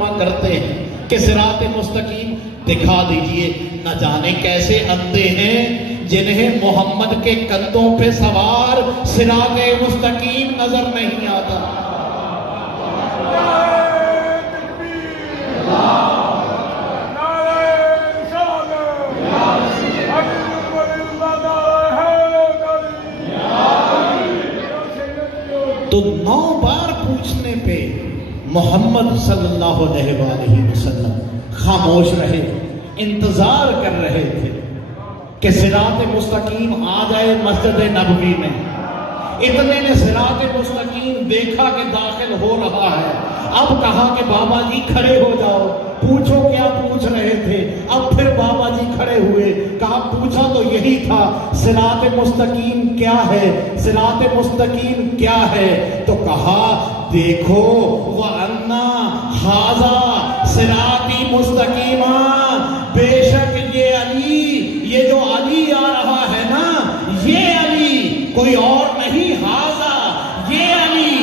ترجمہ کرتے ہیں کہ صراط مستقیم دکھا دیجئے. نہ جانے کیسے اندھے ہیں جنہیں محمد کے کندھوں پہ سوار صراط مستقیم نظر نہیں آتا. تو 9 بار پوچھنے پہ محمد صلی اللہ علیہ وآلہ وسلم خاموش رہے, انتظار کر رہے تھے کہ صراط مستقیم آ جائے مسجد نبوی میں. اتنے نے صراط مستقیم دیکھا کہ داخل ہو رہا ہے. اب کہا کہ بابا جی کھڑے ہو جاؤ, پوچھو کیا پوچھ رہے تھے. اب پھر بابا جی کھڑے ہوئے, کہا پوچھا تو یہی تھا صراط مستقیم کیا ہے, صراط مستقیم کیا ہے. تو کہا دیکھو وَأَنَّا هَذَا صِرَاطِي مُسْتَقِيمًا, بے شک یہ علی, یہ جو علی آ رہا ہے نا, یہ علی کوئی اور نہیں. ہاذا, یہ علی,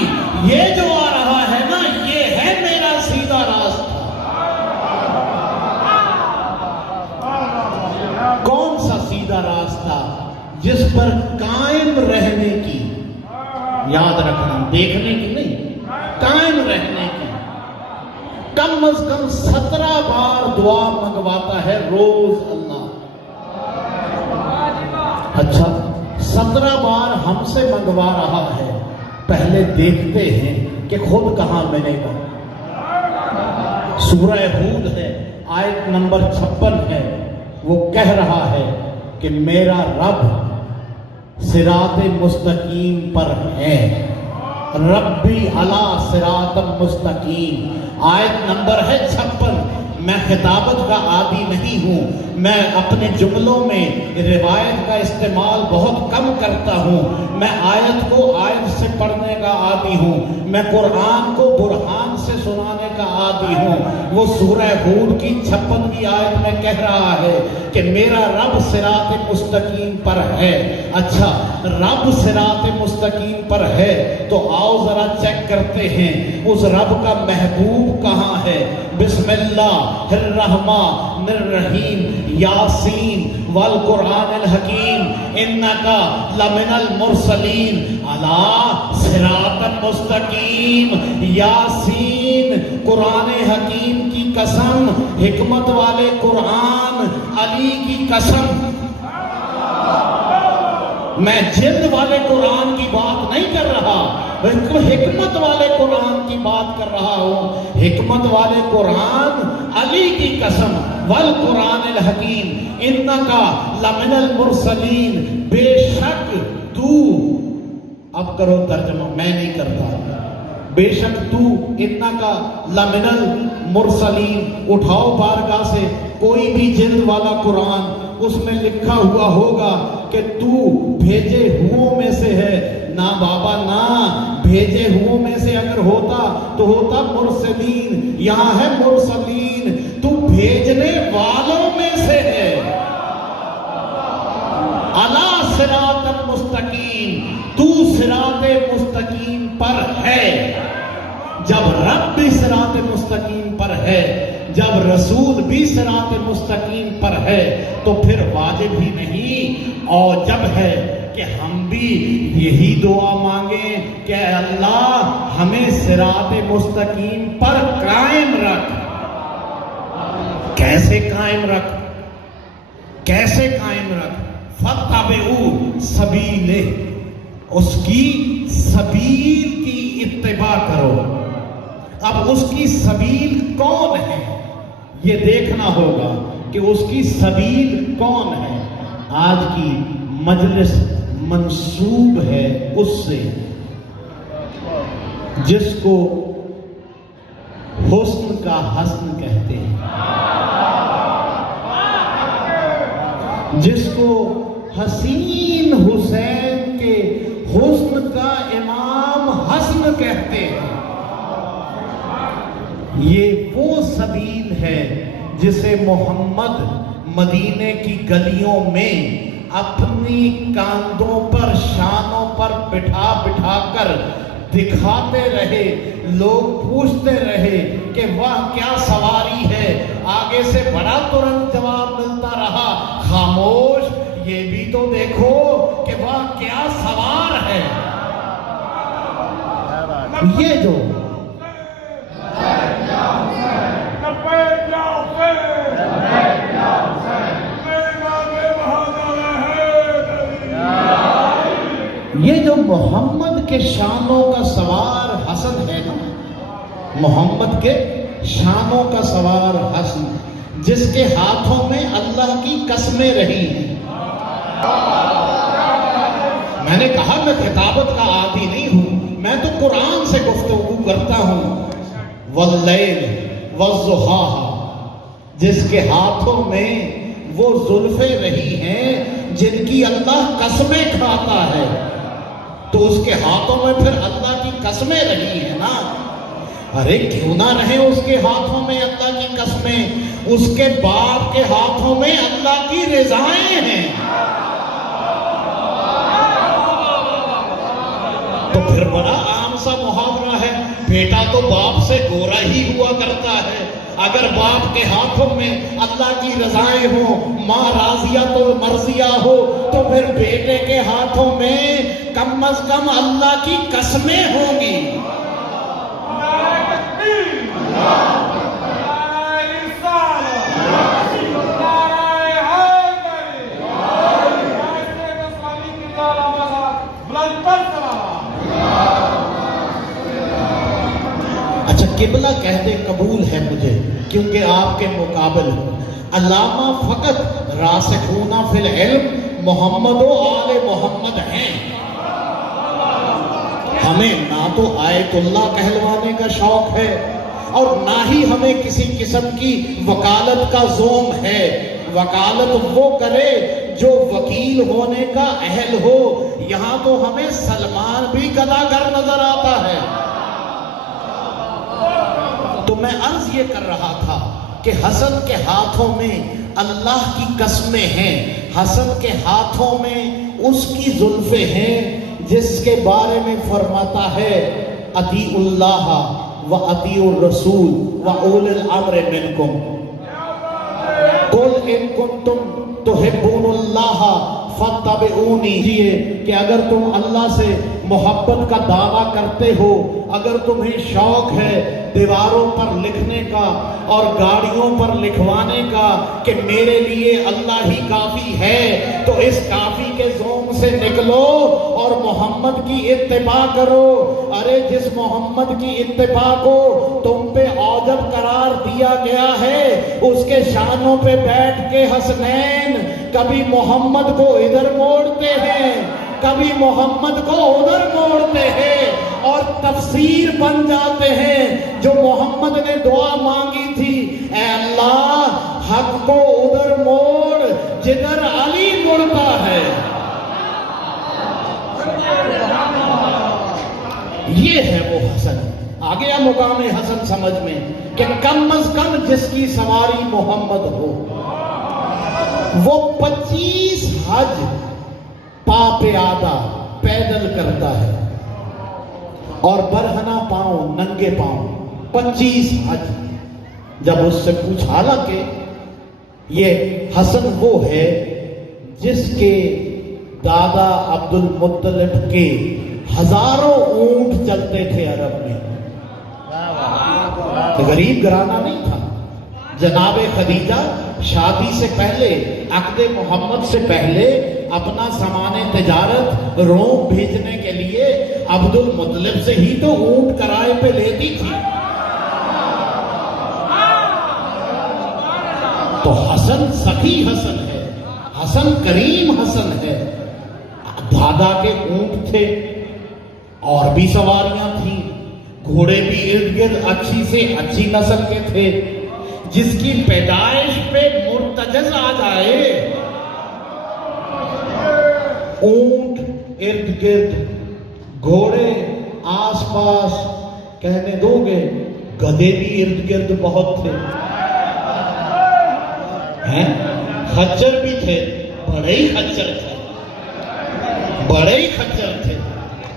یہ جو آ رہا ہے نا, یہ ہے میرا سیدھا راستہ. کون سا سیدھا راستہ؟ جس پر قائم رہنے کی, یاد رکھنا, دیکھنے کی نہیں, قائم رہنے کی. کم از کم 17 بار دعا منگواتا ہے روز اللہ. اچھا 17 بار ہم سے منگوا رہا ہے, پہلے دیکھتے ہیں کہ خود کہاں ملے گا. سورہ ہود ہے, آیت نمبر 56 ہے, وہ کہہ رہا ہے کہ میرا رب صراط مستقیم پر ہے. ربی علی صراط مستقیم, آیت نمبر ہے 56. میں خطابت کا عادی نہیں ہوں, میں اپنے جملوں میں روایت کا استعمال بہت کم کرتا ہوں. میں آیت کو آیت سے پڑھنے کا عادی ہوں, میں قرآن کو برہان سے سنانے کا عادی ہوں. وہ سورہ ہود کی 56ویں آیت میں کہہ رہا ہے کہ میرا رب صراط مستقیم پر ہے. اچھا رب صراط مستقیم پر ہے تو آؤ ذرا چیک کرتے ہیں اس رب کا محبوب کہاں ہے. بسم اللہ الرحمن الرحیم, یاسین والقرآن الحکیم انکا لمن المرسلین علی صراط مستقیم. یاسین, قرآن حکیم کی قسم, حکمت والے قرآن, علی کی قسم. میں جلد والے قرآن کی بات نہیں کر رہا, حکمت والے قرآن کی بات کر رہا ہوں. حکمت والے قرآن, علی کی قسم, والقرآن الحکیم انکا لمن المرسلین, بے شک تو, اب کرو ترجمہ, میں نہیں کرتا, بے شک تو, انکا لمن المرسلین. اٹھاؤ بارگاہ سے کوئی بھی جلد والا قرآن, اس میں لکھا ہوا ہوگا کہ تو بھیجے ہوں میں سے ہے. نہ بابا نہ, بھیجے ہوں میں سے اگر ہوتا تو ہوتا مرسلین, یہاں ہے مرسلین. تو بھیجنے والوں میں سے ہے. علی صراط مستقیم, تو صراط مستقیم پر ہے. جب رب بھی صراط مستقیم پر ہے, جب رسول بھی صراط مستقیم پر ہے, تو پھر واجب ہی نہیں اور جب ہے کہ ہم بھی یہی دعا مانگیں کہ اللہ ہمیں صراط مستقیم پر قائم رکھ. کیسے قائم رکھ, کیسے قائم رکھ؟ فَاتَّبِعُوا سَبِیلَہُ, اس کی سبیل کی اتباع کرو. اب اس کی سبیل کون ہے یہ دیکھنا ہوگا کہ اس کی سبیل کون ہے. آج کی مجلس منسوب ہے اس سے جس کو حسن کا حسن کہتے ہیں, جس کو حسین حسین کے حسن کا امام حسن کہتے ہیں. یہ وہ سبیل ہے جسے محمد مدینے کی گلیوں میں اپنی کاندھوں پر, شانوں پر بٹھا بٹھا کر دکھاتے رہے، لوگ پوچھتے رہے کہ وہ کیا سواری ہے، آگے سے بڑا ترنت جواب ملتا رہا، خاموش، یہ بھی تو دیکھو کہ وہ کیا سوار ہے۔ یہ جو محمد کے شانوں کا سوار حسن ہے نا، محمد کے شانوں کا سوار حسن، جس کے ہاتھوں میں اللہ کی قسمیں رہی ہیں۔ میں نے کہا میں خطابت کا عادی نہیں ہوں، میں تو قرآن سے گفتگو کرتا ہوں۔ واللیل والضحیٰ، جس کے ہاتھوں میں وہ زلفیں رہی ہیں جن کی اللہ قسمیں کھاتا ہے، تو اس کے ہاتھوں میں پھر اللہ کی قسمیں رہی ہیں نا۔ ارے کیوں نہ رہے اس کے ہاتھوں میں اللہ کی قسمیں، اس کے باپ کے ہاتھوں میں اللہ کی رضائیں ہیں۔ تو پھر بڑا عام سا محاورہ ہے، بیٹا تو باپ سے گورا ہی ہوا کرتا ہے۔ اگر باپ کے ہاتھوں میں اللہ کی رضائیں ہوں، ماں راضیہ تو مرضیہ ہو، تو پھر بیٹے کے ہاتھوں میں کم از کم اللہ کی قسمیں ہوں گی۔ اچھا قبلہ کہتے قبول ہے مجھے، کیونکہ آپ کے مقابل ہوں۔ علامہ فقط راسخون فی العلم محمد و آل محمد ہیں۔ ہمیں نہ تو آیت اللہ کہلوانے کا شوق ہے، اور نہ ہی ہمیں کسی قسم کی وکالت کا زوم ہے۔ وکالت وہ کرے جو وکیل ہونے کا اہل ہو۔ یہاں تو ہمیں سلمان بھی گداگر نظر آتا ہے۔ تو میں عرض یہ کر رہا تھا کہ حسن کے ہاتھوں میں اللہ کی قسمیں ہیں، حسن کے ہاتھوں میں اس کی زلفیں ہیں جس کے بارے میں فرماتا ہے اطیعوا اللہ و اطیعوا الرسول و اولی الامر منکم، قل ان کنتم تحبون اللہ فاتبعونی، کہ اگر تم اللہ سے محبت کا دعویٰ کرتے ہو، اگر تمہیں شوق ہے دیواروں پر لکھنے کا اور گاڑیوں پر لکھوانے کا کہ میرے لیے اللہ ہی کافی ہے، تو اس کافی کے زوم سے نکلو اور محمد کی اتباع کرو۔ ارے جس محمد کی اتباع کو تم پہ اوجب قرار دیا گیا ہے، اس کے شانوں پہ بیٹھ کے حسنین کبھی محمد کو ادھر موڑتے ہیں، کبھی محمد کو ادھر موڑتے ہیں، اور تفسیر بن جاتے ہیں جو محمد نے دعا مانگی تھی، اے اللہ حق کو ادھر موڑ جدھر علی مڑتا ہے۔ یہ ہے وہ حسن۔ آ گیا مقام حسن سمجھ میں کہ کم از کم جس کی سواری محمد ہو، وہ 25 حج پا پیادہ پیدل کرتا ہے، اور برہنہ پاؤں ننگے پاؤں 25 حج۔ جب اس سے پوچھا، حالانکہ یہ حسن وہ ہے جس کے دادا عبد المطلب کے ہزاروں اونٹ چلتے تھے عرب میں، غریب گھرانہ نہیں تھا۔ جناب خدیجہ شادی سے پہلے، عقد محمد سے پہلے اپنا سامان تجارت روم بھیجنے کے لیے عبد المطلب سے ہی تو اونٹ کرائے پہ لیتی تھی۔ تو حسن سخی حسن ہے، حسن کریم حسن ہے۔ دادا کے اونٹ تھے، اور بھی سواریاں تھیں، گھوڑے بھی ارد گرد اچھی سے اچھی نسل کے تھے۔ جس کی پیدائش پہ مرتجز آ جائے، اونٹ ارد گرد، گھوڑے آس پاس، کہنے دو گے گدھے بھی ارد گرد بہت تھے، خچر بھی تھے، بڑے ہی خچر تھے، بڑے ہی خچر تھے،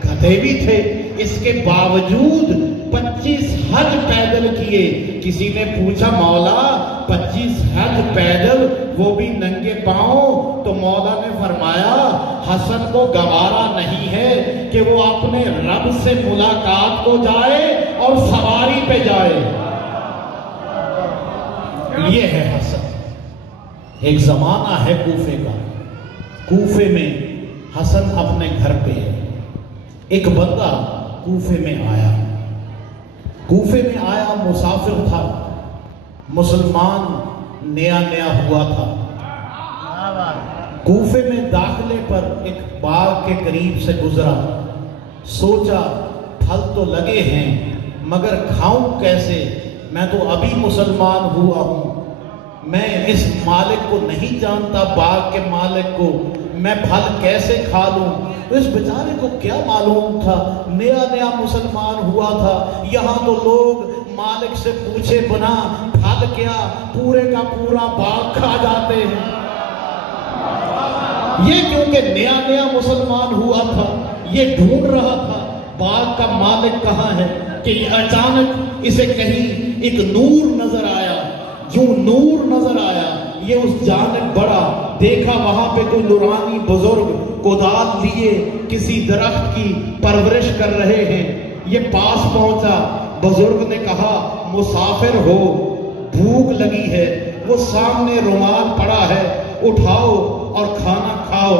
گدھے بھی تھے۔ اس کے باوجود 25 حج پیدل کیے۔ کسی نے پوچھا مولا 25 حج پیدل وہ بھی ننگے پاؤں؟ تو مولا نے فرمایا حسن کو گوارا نہیں ہے کہ وہ اپنے رب سے ملاقات کو جائے اور سواری پہ جائے۔ یہ ہے حسن۔ ایک زمانہ ہے کوفے کا، کوفے میں حسن اپنے گھر پہ ہے۔ ایک بندہ کوفے میں آیا، کوفے میں آیا، مسافر تھا، مسلمان نیا نیا ہوا تھا۔ کوفے میں داخلے پر ایک باغ کے قریب سے گزرا، سوچا پھل تو لگے ہیں مگر کھاؤں کیسے، میں تو ابھی مسلمان ہوا ہوں، میں اس مالک کو نہیں جانتا، باغ کے مالک کو، میں پھل کیسے کھا لوں؟ اس بیچارے کو کیا معلوم تھا، نیا نیا مسلمان ہوا تھا، یہاں تو لوگ مالک سے پوچھے بنا پھل کیا پورے کا پورا باغ کھا جاتے ہیں۔ یہ کیونکہ نیا نیا مسلمان ہوا تھا، یہ ڈھونڈ رہا تھا باغ کا مالک کہاں ہے، کہ اچانک اسے کہیں ایک نور نظر آیا۔ جو نور نظر آیا یہ اس جانب بڑا، دیکھا وہاں پہ کوئی نورانی بزرگ کدال لیے کسی درخت کی پرورش کر رہے ہیں۔ یہ پاس پہنچا، بزرگ نے کہا مسافر ہو، بھوک لگی ہے، وہ سامنے رومال پڑا ہے، اٹھاؤ اور کھانا کھاؤ۔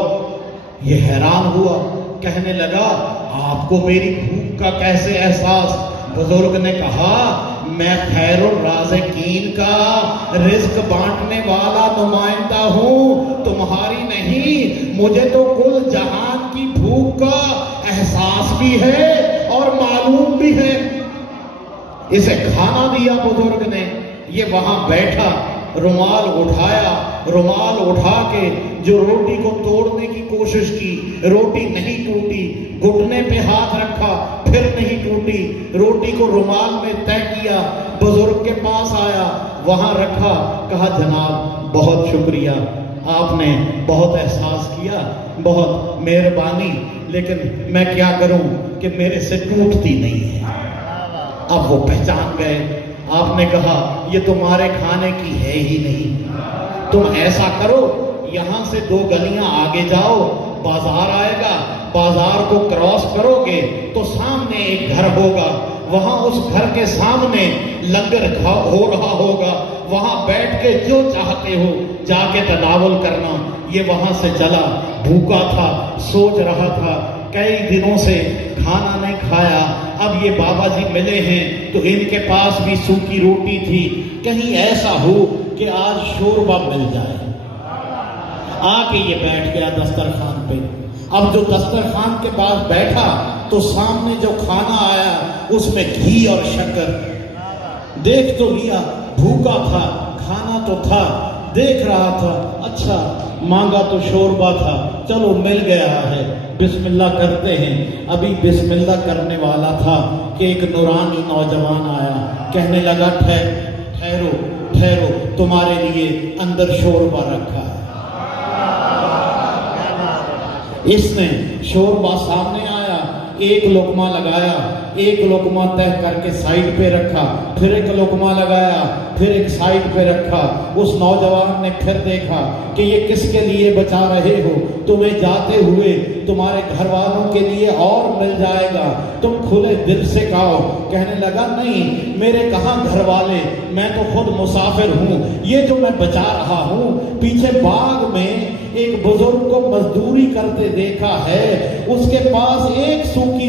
یہ حیران ہوا، کہنے لگا آپ کو میری بھوک کا کیسے احساس؟ بزرگ نے کہا میں خیر الرازقین کا رزق بانٹنے والا نمائندہ ہوں، تمہاری نہیں، مجھے تو کل جہان کی بھوک کا احساس بھی ہے اور معلوم بھی ہے۔ اسے کھانا دیا بزرگ نے، یہ وہاں بیٹھا، رومال اٹھایا، رومال اٹھا کے جو روٹی کو توڑنے کی کوشش کی، روٹی نہیں ٹوٹی، گھٹنے پہ ہاتھ رکھا، پھر نہیں ٹوٹی، روٹی کو رومال میں طے کیا، بزرگ کے پاس آیا، وہاں رکھا، کہا جناب بہت شکریہ، آپ نے بہت احساس کیا، بہت مہربانی، لیکن میں کیا کروں کہ میرے سے ٹوٹتی نہیں ہے۔ اب وہ پہچان گئے، آپ نے کہا یہ تمہارے کھانے کی ہے ہی نہیں، تم ایسا کرو یہاں سے 2 گلیاں آگے جاؤ، بازار آئے گا، بازار کو کراس کرو گے تو سامنے ایک گھر ہوگا، وہاں اس گھر کے سامنے لنگر ہو رہا ہوگا، وہاں بیٹھ کے جو چاہتے ہو جا کے تناول کرنا۔ یہ وہاں سے چلا، بھوکا تھا، سوچ رہا تھا کئی دنوں سے کھانا نہیں کھایا، اب یہ بابا جی ملے ہیں تو ان کے پاس بھی سوکھی روٹی تھی، کہیں ایسا ہو کہ آج شوربہ مل جائے۔ آ کے یہ بیٹھ گیا دسترخوان پہ۔ اب جو دسترخوان کے پاس بیٹھا تو سامنے جو کھانا آیا اس میں گھی اور شکر، دیکھ تو لیا، بھوکا تھا، کھانا تو تھا، دیکھ رہا تھا، اچھا مانگا تو شوربہ تھا، چلو مل گیا ہے، بسم اللہ کرتے ہیں۔ ابھی بسم اللہ کرنے والا تھا کہ ایک نورانی نوجوان آیا، کہنے لگا ٹھہرو ٹھہرو، تمہارے لیے اندر شوربہ رکھا ہے۔ اس نے شوربہ سامنے آیا، ایک لقمہ لگایا، ایک لقمہ طے کر کے سائیڈ پہ رکھا، پھر ایک لقمہ لگایا، پھر ایک سائیڈ پہ رکھا۔ اس نوجوان نے پھر دیکھا کہ یہ کس کے لیے بچا رہے ہو، تمہیں جاتے ہوئے تمہارے گھر والوں کے لیے اور مل جائے گا، تم کھلے دل سے کھاؤ۔ کہنے لگا نہیں، میرے کہاں گھر والے، میں تو خود مسافر ہوں، یہ جو میں بچا رہا ہوں، پیچھے باغ میں ایک بزرگ کو مزدوری کرتے دیکھا ہے، اس کے پاس ایک سوکھی